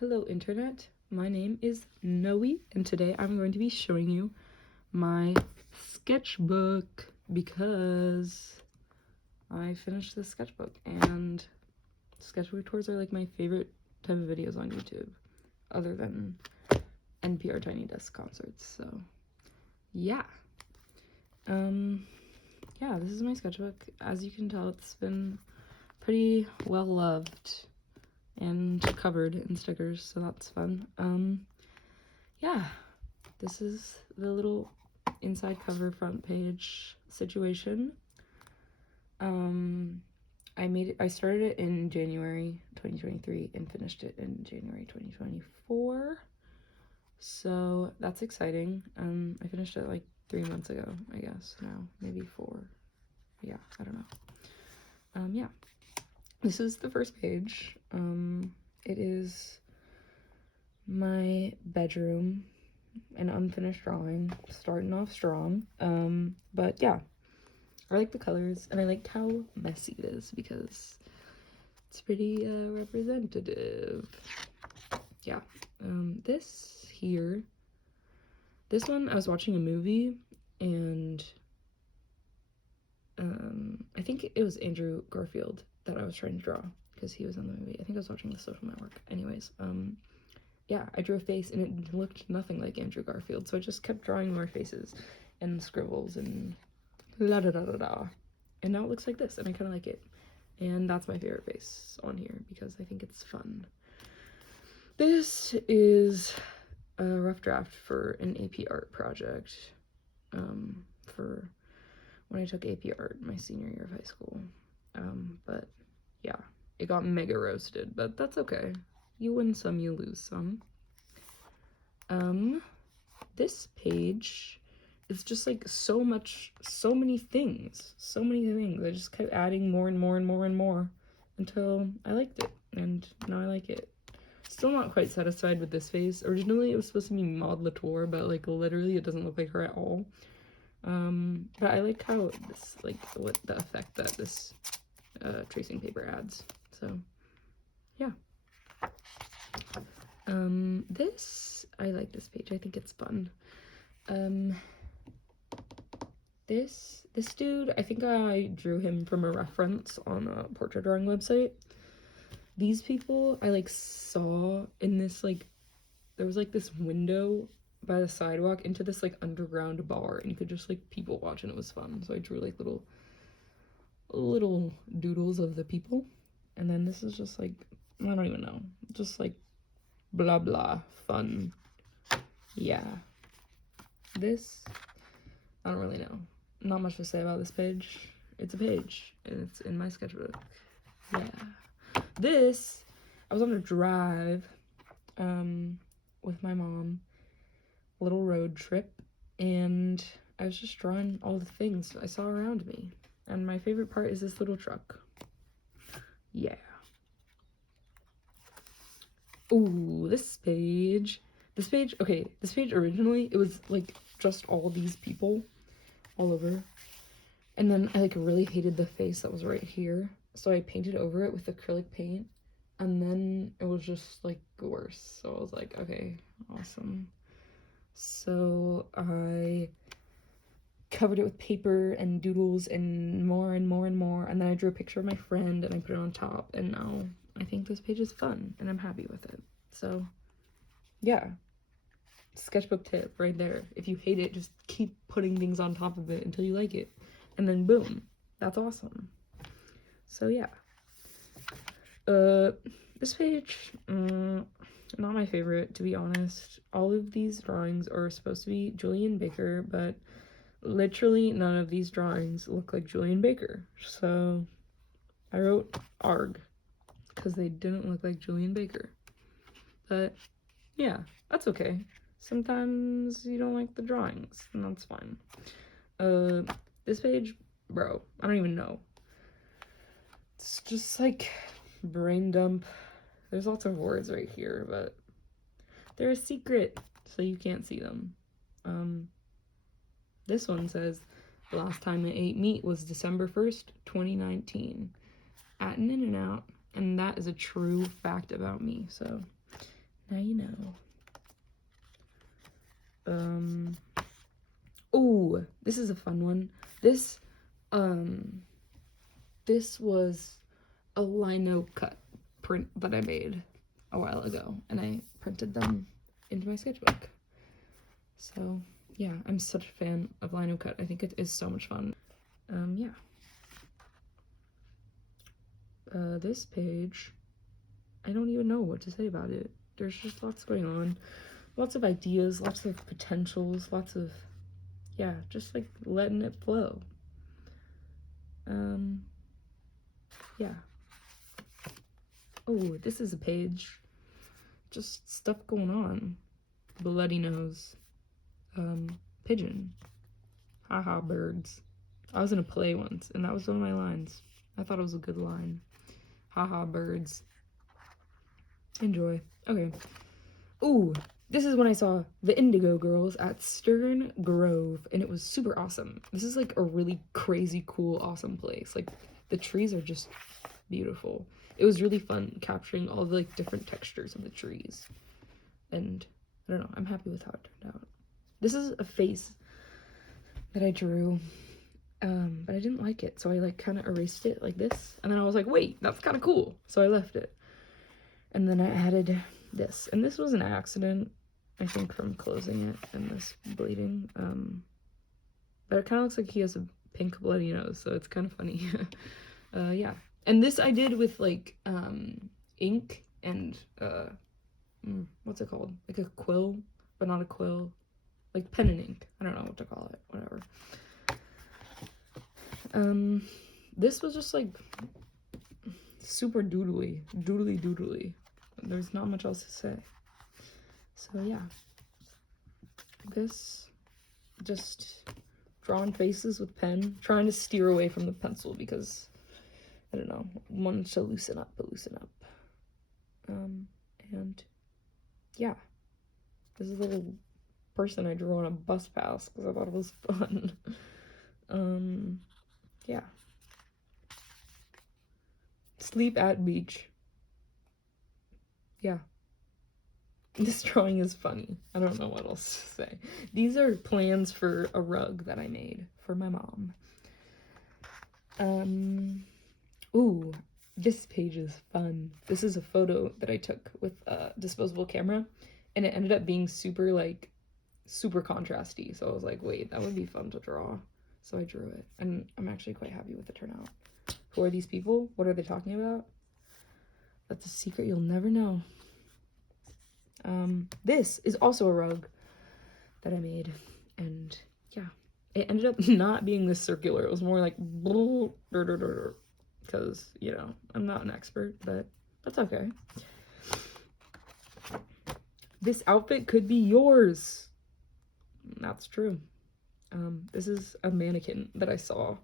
Hello internet, my name is Noe and today I'm going to be showing you my sketchbook because I finished this sketchbook and sketchbook tours are like my favorite type of videos on YouTube other than NPR Tiny Desk concerts. So yeah, this is my sketchbook. As you can tell, it's been pretty well loved and covered in stickers, so that's fun. Yeah, this is the little inside cover front page situation. I started it in January 2023 and finished it in January 2024. So that's exciting. I finished it like 3 months ago, I guess now, maybe 4. Yeah, I don't know. Yeah. This is the first page. It is my bedroom, an unfinished drawing, starting off strong. But yeah, I like the colors and I like how messy it is because it's pretty representative. Yeah. This one, I was watching a movie and I think it was Andrew Garfield that I was trying to draw because he was in the movie. I think I was watching The Social Network. Anyways, yeah, I drew a face and it looked nothing like Andrew Garfield, so I just kept drawing more faces and scribbles and la da da da da. And now it looks like this, and I kind of like it. And that's my favorite face on here because I think it's fun. This is a rough draft for an AP art project for when I took AP art my senior year of high school. But yeah, it got mega roasted, but that's okay. You win some, you lose some. This page is just like so many things. I just kept adding more and more and more and more until I liked it, and now I like it. Still not quite satisfied with this face. Originally it was supposed to be Maud Latour, but like literally it doesn't look like her at all. But I like how this, like what the effect that this tracing paper adds. So yeah. I like this page. I think it's fun. This dude, I think I drew him from a reference on a portrait drawing website. These people I like saw in this, like, there was like this window by the sidewalk into this like underground bar, and you could just like people watch, and it was fun. So I drew like little doodles of the people, and then this is just like, I don't even know, just like blah blah fun. Yeah, this, I don't really know, not much to say about this page. It's a page and it's in my sketchbook. Yeah, this, I was on a drive with my mom, a little road trip, and I was just drawing all the things I saw around me, and my favorite part is this little truck. Yeah. Ooh, this page, okay, this page originally, it was like just all these people all over, and then I like really hated the face that was right here, so I painted over it with acrylic paint, and then it was just like worse. So I was like, okay, awesome. So I covered it with paper and doodles and more and more and more, and then I drew a picture of my friend and I put it on top, and now I think this page is fun and I'm happy with it. So yeah, sketchbook tip right there. If you hate it, just keep putting things on top of it until you like it, and then boom, that's awesome. So yeah, this page, not my favorite, to be honest. All of these drawings are supposed to be Julian Baker, but literally none of these drawings look like Julian Baker. So I wrote ARG because they didn't look like Julian Baker. But yeah, that's okay. Sometimes you don't like the drawings, and that's fine. This page, bro, I don't even know. It's just like brain dump. There's lots of words right here, but they're a secret, so you can't see them. This one says, the last time I ate meat was December 1st, 2019, at an In-N-Out, and that is a true fact about me. So Now you know. Oh, this is a fun one. This was a lino cut print that I made a while ago, and I printed them into my sketchbook. So yeah, I'm such a fan of lino cut. I think it is so much fun. Yeah. This page, I don't even know what to say about it. There's just lots going on. Lots of ideas, lots of potentials, lots of, yeah, just like letting it flow. Yeah. Oh, this is a page. Just stuff going on. Bloody nose. Pigeon. Haha, birds. I was in a play once, and that was one of my lines. I thought it was a good line. Haha, birds. Enjoy. Okay. Ooh, this is when I saw the Indigo Girls at Stern Grove, and it was super awesome. This is like a really crazy, cool, awesome place. Like, the trees are just beautiful. It was really fun capturing all the like different textures of the trees. And I don't know, I'm happy with how it turned out. This is a face that I drew, but I didn't like it, so I like kind of erased it like this, and then I was like, wait, that's kind of cool, so I left it. And then I added this, and this was an accident, I think, from closing it and this bleeding, but it kind of looks like he has a pink bloody nose, so it's kind of funny. Yeah, and this I did with like ink and what's it called, like a quill, but not a quill, like pen and ink. I don't know what to call it, whatever. This was just like super doodly. There's not much else to say. So yeah, this, just drawing faces with pen, trying to steer away from the pencil because I don't know, wanted to loosen up. And yeah, this is a little person I drew on a bus pass because I thought it was fun. Yeah. Sleep at beach. Yeah. This drawing is funny. I don't know what else to say. These are plans for a rug that I made for my mom. Ooh, this page is fun. This is a photo that I took with a disposable camera, and it ended up being super contrasty. So I was like, wait, that would be fun to draw. So I drew it, and I'm actually quite happy with the turnout. Who are these people? What are they talking about? That's a secret you'll never know. This is also a rug that I made, and yeah, it ended up not being this circular. It was more like because, you know, I'm not an expert, but that's okay. This outfit could be yours. That's true. This is a mannequin that I saw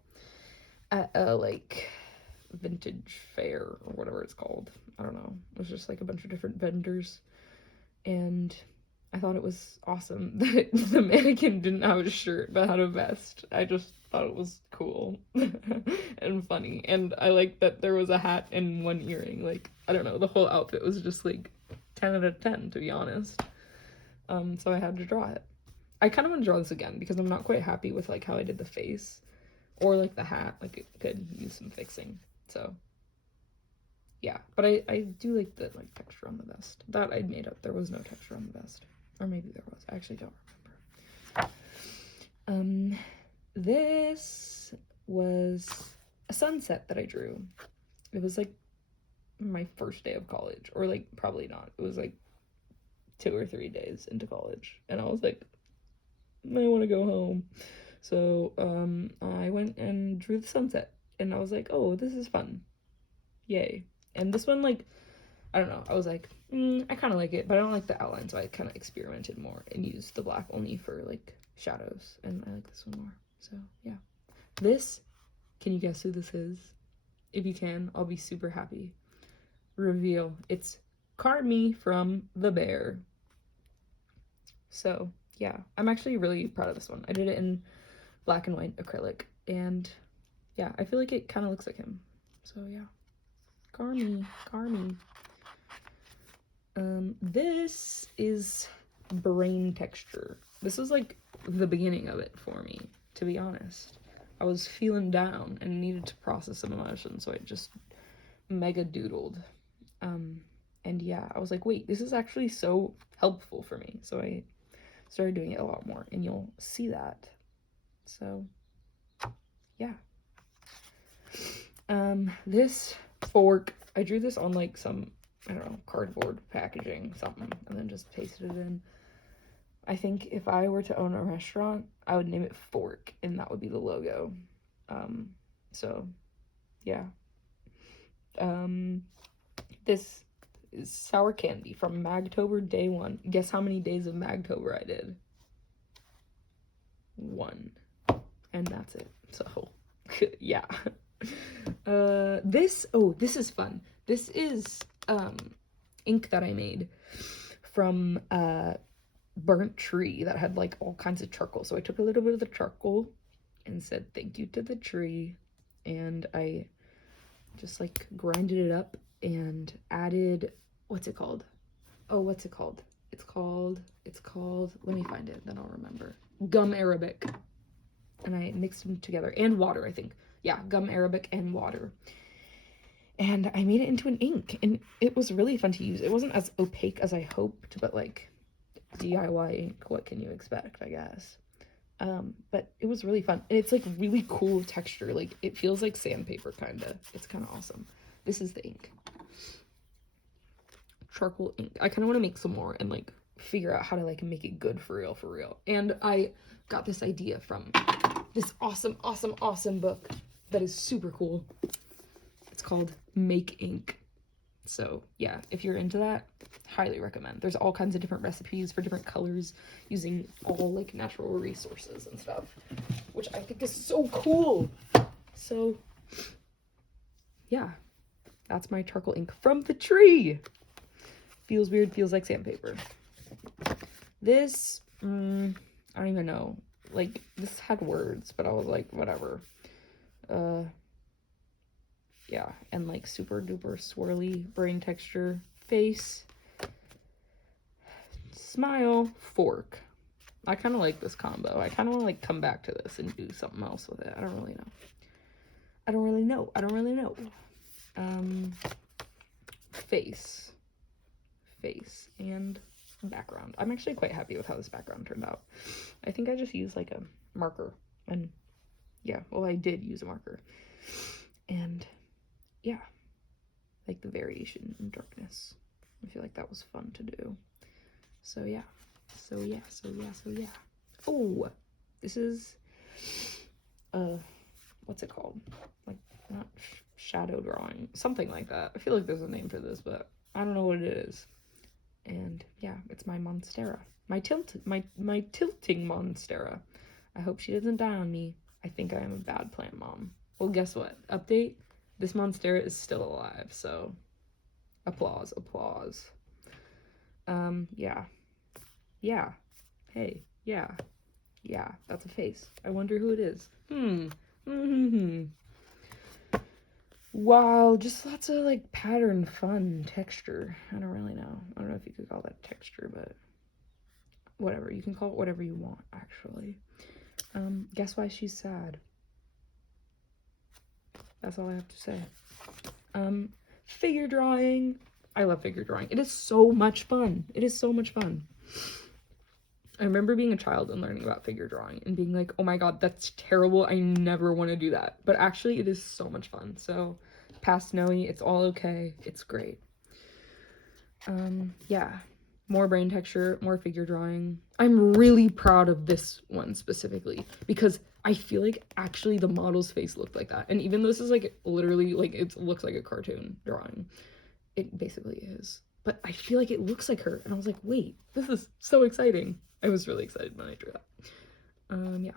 at a like vintage fair or whatever it's called. I don't know. It was just like a bunch of different vendors, and I thought it was awesome that the mannequin didn't have a shirt but had a vest. I just thought it was cool and funny, and I like that there was a hat and one earring. Like, I don't know, the whole outfit was just like 10 out of 10, to be honest. So I had to draw it. I kind of want to draw this again because I'm not quite happy with like how I did the face or like the hat. Like, it could use some fixing. So yeah, but I do like the like texture on the vest. That I made up. There was no texture on the vest, or maybe there was. I actually don't remember. This was a sunset that I drew. It was like my first day of college, or like probably not. It was like 2 or 3 days into college, and I was like, I want to go home. So I went and drew the sunset, and I was like, oh, this is fun, yay. And this one, like, I don't know, I was like, I kind of like it, but I don't like the outline, so I kind of experimented more and used the black only for like shadows, and I like this one more. So yeah, this, can you guess who this is? If you can, I'll be super happy. Reveal. It's Carmi from The Bear. So yeah, I'm actually really proud of this one. I did it in black and white acrylic, and yeah, I feel like it kind of looks like him. So yeah, Carmi. This is brain texture. This was like the beginning of it for me, to be honest. I was feeling down and needed to process some emotions, so I just mega doodled. And yeah, I was like, wait, this is actually so helpful for me. So I started doing it a lot more, and you'll see that. So yeah. This fork, I drew this on like some, I don't know, cardboard packaging, something, and then just pasted it in. I think if I were to own a restaurant, I would name it Fork, and that would be the logo. So yeah. This is sour candy from Magtober day 1. Guess how many days of Magtober I did? 1. And that's it. So yeah. This is fun. This is ink that I made from burnt tree that had like all kinds of charcoal. So I took a little bit of the charcoal and said thank you to the tree, and I just like grinded it up and added, what's it called? It's called, let me find it, then I'll remember. Gum Arabic. And I mixed them together, and water, I think. Yeah, gum Arabic and water. And I made it into an ink, and it was really fun to use. It wasn't as opaque as I hoped, but like DIY ink, what can you expect, I guess. But it was really fun, and it's like really cool texture. Like it feels like sandpaper, kind of. It's kind of awesome. This is the ink. Charcoal ink. I kind of want to make some more and like figure out how to like make it good for real. And I got this idea from this awesome book that is super cool. It's called Make Ink. So yeah, if you're into that, highly recommend. There's all kinds of different recipes for different colors using all like natural resources and stuff, which I think is so cool. So yeah, that's my charcoal ink from the tree. Feels weird, feels like sandpaper. This, I don't even know. Like, this had words, but I was like, whatever. Yeah, and like super duper swirly brain texture. Face. Smile. Fork. I kind of like this combo. I kind of want to like come back to this and do something else with it. I don't really know. Face. And background. I'm actually quite happy with how this background turned out. I think I just used like a marker, and yeah, well, I did use a marker, and yeah, like the variation in darkness. I feel like that was fun to do. So yeah. Oh, this is what's it called? Like, not shadow drawing, something like that. I feel like there's a name for this, but I don't know what it is. And yeah, it's my Monstera. My tilting Monstera. I hope she doesn't die on me. I think I am a bad plant mom. Well, guess what? Update. This Monstera is still alive, so applause. Yeah. Hey, yeah, that's a face. I wonder who it is. Wow, just lots of like pattern, fun, texture. I don't really know. I don't know if you could call that texture, but whatever. You can call it whatever you want, actually. Guess why she's sad? That's all I have to say. Figure drawing. I love figure drawing. It is so much fun. I remember being a child and learning about figure drawing and being like, oh my god, that's terrible. I never want to do that. But actually, it is so much fun. So, past Noe, it's all okay. It's great. Yeah. More brain texture, more figure drawing. I'm really proud of this one specifically because I feel like actually the model's face looked like that. And even though this is like literally like it looks like a cartoon drawing, it basically is. But I feel like it looks like her. And I was like, wait, this is so exciting. I was really excited when I drew that. Yeah.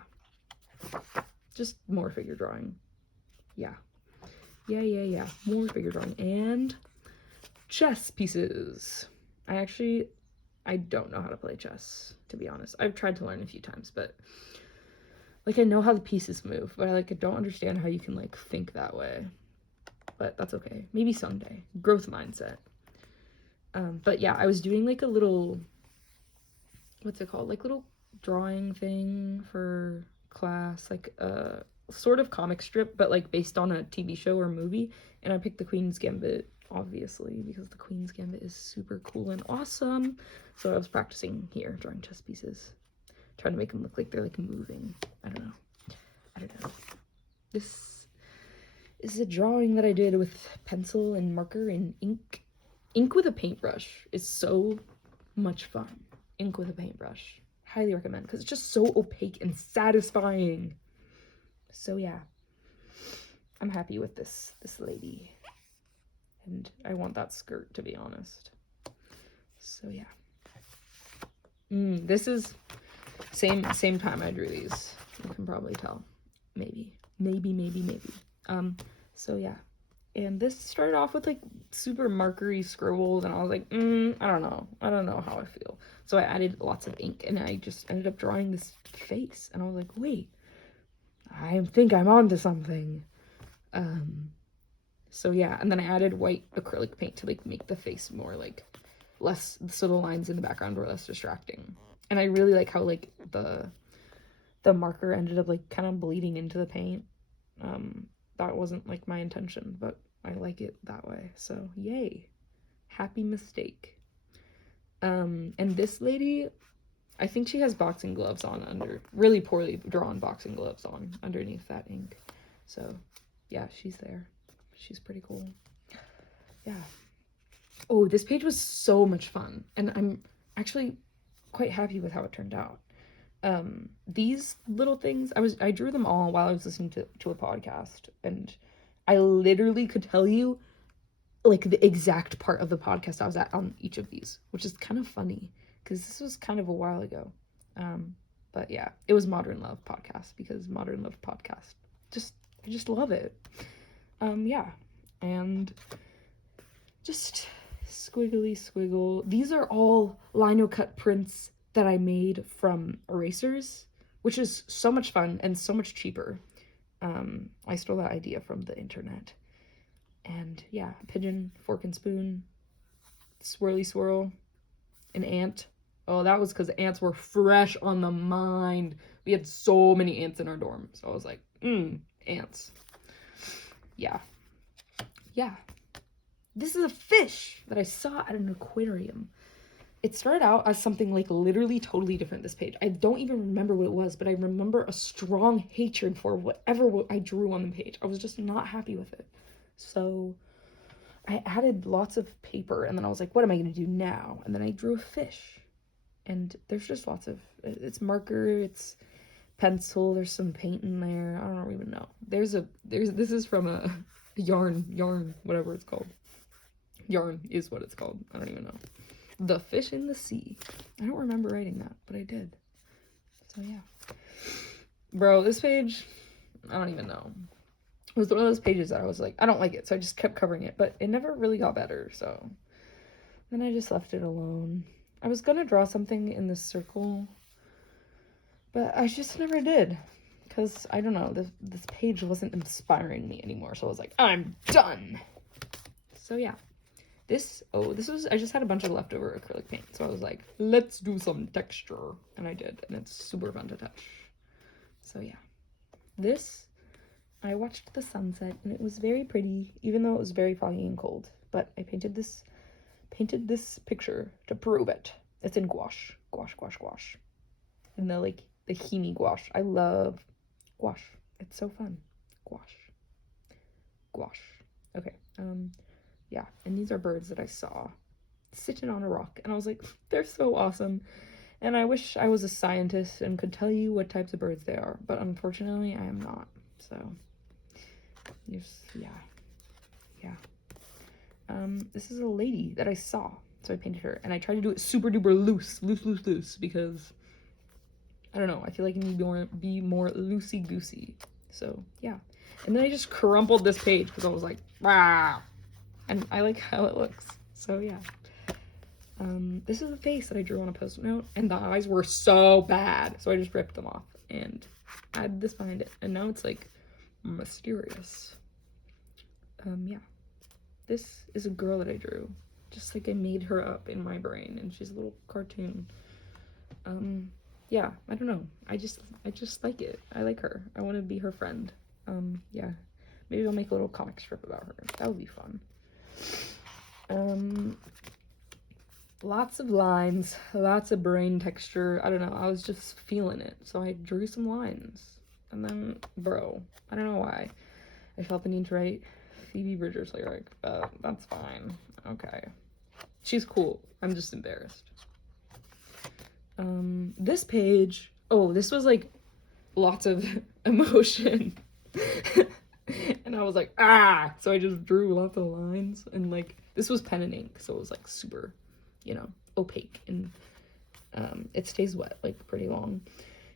Just more figure drawing. Yeah. More figure drawing. And chess pieces. I don't know how to play chess, to be honest. I've tried to learn a few times, but like I know how the pieces move, but I don't understand how you can like think that way. But that's okay. Maybe someday. Growth mindset. But yeah, I was doing like a little, what's it called? Like little drawing thing for class, like a sort of comic strip, but like based on a TV show or movie. And I picked the Queen's Gambit, obviously, because the Queen's Gambit is super cool and awesome. So I was practicing here, drawing chess pieces, trying to make them look like they're like moving. I don't know. This is a drawing that I did with pencil and marker and ink. Ink with a paintbrush is so much fun. Ink with a paintbrush. Highly recommend, because it's just so opaque and satisfying. So yeah, I'm happy with this lady. And I want that skirt, to be honest. So yeah. This is same time I drew these. You can probably tell. Maybe. So yeah. And this started off with like super markery scribbles, and I was like, I don't know how I feel. So I added lots of ink, and I just ended up drawing this face, and I was like, wait, I think I'm onto something. So yeah, and then I added white acrylic paint to like make the face more like less, so the lines in the background were less distracting. And I really like how like the marker ended up like kind of bleeding into the paint. That wasn't like my intention, but I like it that way. So yay, happy mistake. And this lady, I think she has boxing gloves on under, really poorly drawn boxing gloves on underneath that ink. So yeah, she's there. She's pretty cool. Yeah. Oh, this page was so much fun, and I'm actually quite happy with how it turned out. These little things, I drew them all while I was listening to a podcast, and I literally could tell you like the exact part of the podcast I was at on each of these, which is kind of funny because this was kind of a while ago. But yeah, it was Modern Love Podcast, because Modern Love Podcast, I just love it. Yeah, and just squiggly squiggle. These are all lino cut prints that I made from erasers, which is so much fun and so much cheaper. I stole that idea from the internet. And yeah, pigeon, fork and spoon, swirly swirl, an ant. Oh, that was because ants were fresh on the mind. We had so many ants in our dorm, so I was like, ants. Yeah. This is a fish that I saw at an aquarium. It started out as something like literally totally different this page. I don't even remember what it was, but I remember a strong hatred for whatever I drew on the page. I was just not happy with it. So I added lots of paper, and then I was like, what am I going to do now? And then I drew a fish. And there's just lots of, it's marker, it's pencil, there's some paint in there. I don't even know. This is from a yarn, whatever it's called. Yarn is what it's called. I don't even know. The Fish in the Sea. I don't remember writing that, but I did. So yeah. Bro, this page, I don't even know. It was one of those pages that I was like, I don't like it, so I just kept covering it, but it never really got better, so then I just left it alone. I was gonna draw something in this circle, but I just never did, because I don't know, this page wasn't inspiring me anymore, so I was like, I'm done. So yeah. I just had a bunch of leftover acrylic paint, so I was like, let's do some texture, and I did, and it's super fun to touch. So yeah, I watched the sunset, and it was very pretty, even though it was very foggy and cold, but I painted this picture to prove it. It's in gouache, and the Himi gouache. I love gouache. It's so fun. Gouache. Okay, yeah, and these are birds that I saw sitting on a rock, and I was like, they're so awesome, and I wish I was a scientist and could tell you what types of birds they are, but unfortunately I am not. So yeah. This is a lady that I saw, so I painted her, and I tried to do it super duper loose, because I don't know, I feel like I need to be more loosey goosey. So yeah, and then I just crumpled this page because I was like, wow. And I like how it looks. So yeah. This is a face that I drew on a post-it note, and the eyes were so bad, so I just ripped them off and added this behind it, and now it's like mysterious. Yeah. This is a girl that I drew Just like I made her up in my brain, and she's a little cartoon. Yeah, I don't know. I just like it. I like her. I want to be her friend. Yeah. Maybe I'll make a little comic strip about her. That would be fun. Lots of lines, lots of brain texture. I don't know. I was just feeling it, so I drew some lines. And then, bro, I don't know why. I felt the need to write Phoebe Bridgers lyric, but that's fine. Okay. She's cool. I'm just embarrassed. This page, oh, this was like lots of emotion. And I was like, ah! So I just drew lots of lines, and like, this was pen and ink, so it was like super, you know, opaque, and it stays wet like pretty long.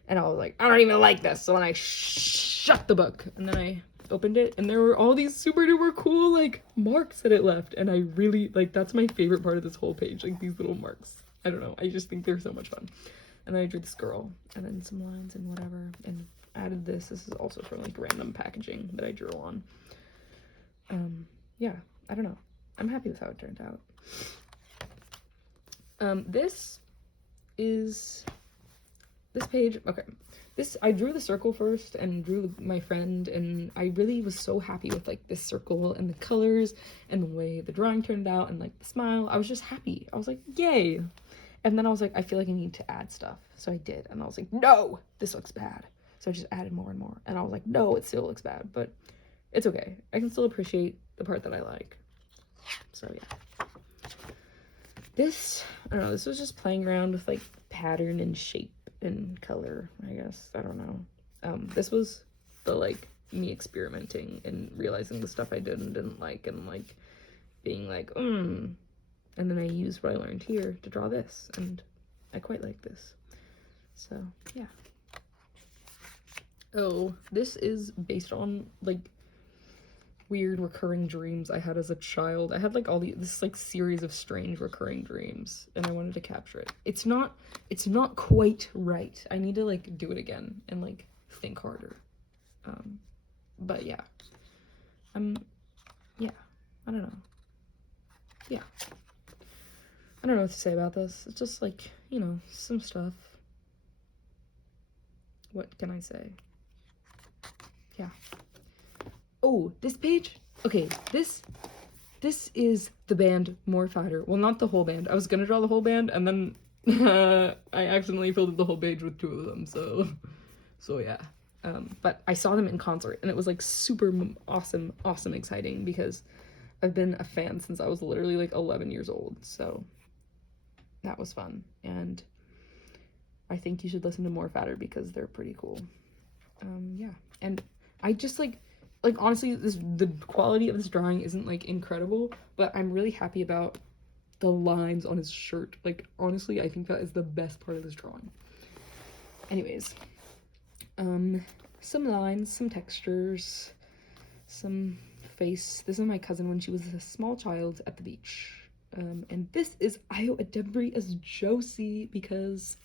And I was like, I don't even like this. So then I shut the book, and then I opened it, and there were all these super duper cool like marks that it left, and I really like, that's my favorite part of this whole page, like these little marks. I don't know, I just think they're so much fun. And then I drew this girl, and then some lines and whatever, and added this. This is also from like random packaging that I drew on. Yeah, I don't know. I'm happy with how it turned out. This page, okay. I drew the circle first and drew my friend, and I really was so happy with like this circle and the colors and the way the drawing turned out and like the smile. I was just happy. I was like, yay. And then I was like, I feel like I need to add stuff. So I did. And I was like, no, this looks bad. So I just added more and more. And I was like, no, it still looks bad, but it's okay. I can still appreciate the part that I like. So yeah. This, I don't know, this was just playing around with like pattern and shape and color, I guess. I don't know. This was the like me experimenting and realizing the stuff I did and didn't like, and like being like, and then I used what I learned here to draw this, and I quite like this. So yeah. Oh, this is based on like weird recurring dreams I had as a child. I had like all this like series of strange recurring dreams, and I wanted to capture it. It's not quite right. I need to like do it again and like think harder. But yeah. Yeah. I don't know. Yeah. I don't know what to say about this. It's just like, you know, some stuff. What can I say? Yeah. Oh, this page? Okay, this is the band More Fatter. Well, not the whole band. I was gonna draw the whole band, and then I accidentally filled the whole page with two of them, so yeah. But I saw them in concert, and it was like super awesome exciting, because I've been a fan since I was literally like 11 years old, so that was fun. And I think you should listen to More Fatter because they're pretty cool. Yeah. And I just like honestly, the quality of this drawing isn't like incredible, but I'm really happy about the lines on his shirt. Like, honestly, I think that is the best part of this drawing. Anyways, some lines, some textures, some face. This is my cousin when she was a small child at the beach. And this is Io Adebri as Josie, because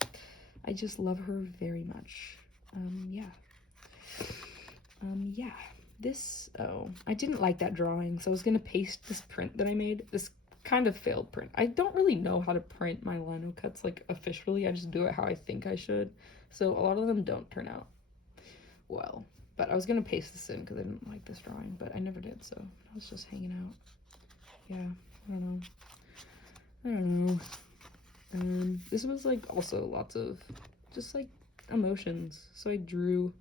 I just love her very much. Yeah. Yeah. This, oh, I didn't like that drawing, so I was gonna paste this print that I made. This kind of failed print. I don't really know how to print my lino cuts, like, officially. I just do it how I think I should. So a lot of them don't turn out well. But I was gonna paste this in because I didn't like this drawing, but I never did, so I was just hanging out. Yeah, I don't know. This was, like, also lots of just, like, emotions. So I drew.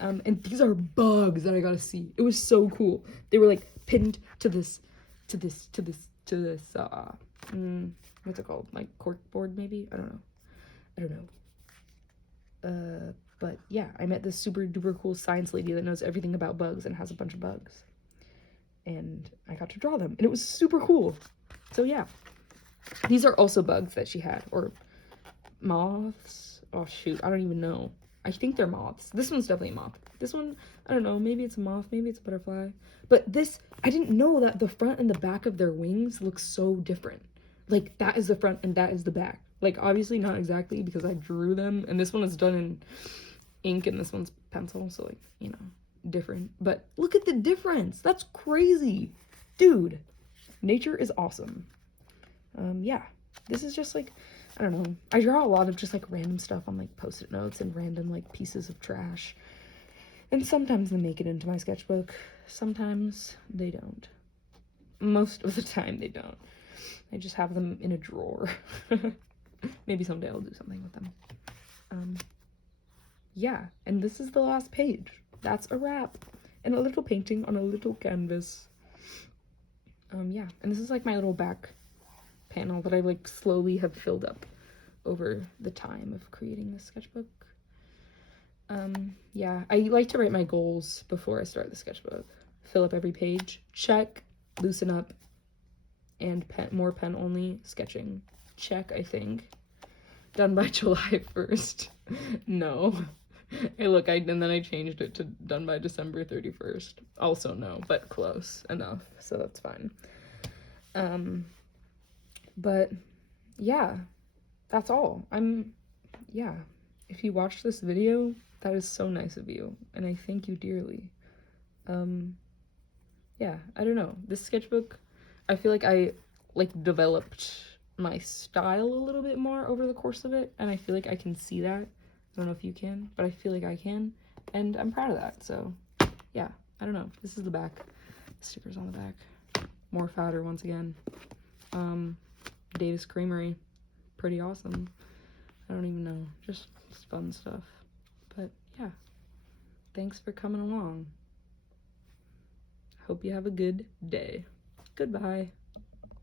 And these are bugs that I gotta see. It was so cool. They were like pinned to this, what's it called? Like cork board, maybe? I don't know. But yeah, I met this super duper cool science lady that knows everything about bugs and has a bunch of bugs. And I got to draw them, and it was super cool. So yeah. These are also bugs that she had, or moths. Oh shoot, I don't even know. I think they're moths. This one's definitely a moth. This one, I don't know, maybe it's a moth, maybe it's a butterfly. But this, I didn't know that the front and the back of their wings look so different. Like, that is the front and that is the back. Like, obviously not exactly because I drew them, and this one is done in ink and this one's pencil, so like, you know, different. But look at the difference. That's crazy. Dude, nature is awesome. Yeah, this is just like, I don't know. I draw a lot of just like random stuff on like post-it notes and random like pieces of trash. And sometimes they make it into my sketchbook. Sometimes they don't. Most of the time they don't. I just have them in a drawer. Maybe someday I'll do something with them. Yeah, and this is the last page. That's a wrap. And a little painting on a little canvas. Yeah, and this is like my little back panel that I like slowly have filled up over the time of creating this sketchbook. Yeah, I like to write my goals before I start the sketchbook. Fill up every page, check, loosen up, and more pen only sketching. Check, I think. Done by July 1st. No. Hey, look, and then I changed it to done by December 31st. Also no, but close enough, so that's fine. But yeah, that's all. Yeah, if you watched this video, that is so nice of you, and I thank you dearly. Yeah, I don't know. This sketchbook, I feel like I developed my style a little bit more over the course of it, and I feel like I can see that. I don't know if you can, but I feel like I can, and I'm proud of that. So yeah, I don't know. This is the back. Stickers on the back. More fatter once again. Davis Creamery. Pretty awesome. I don't even know. Just fun stuff. But yeah. Thanks for coming along. Hope you have a good day. Goodbye.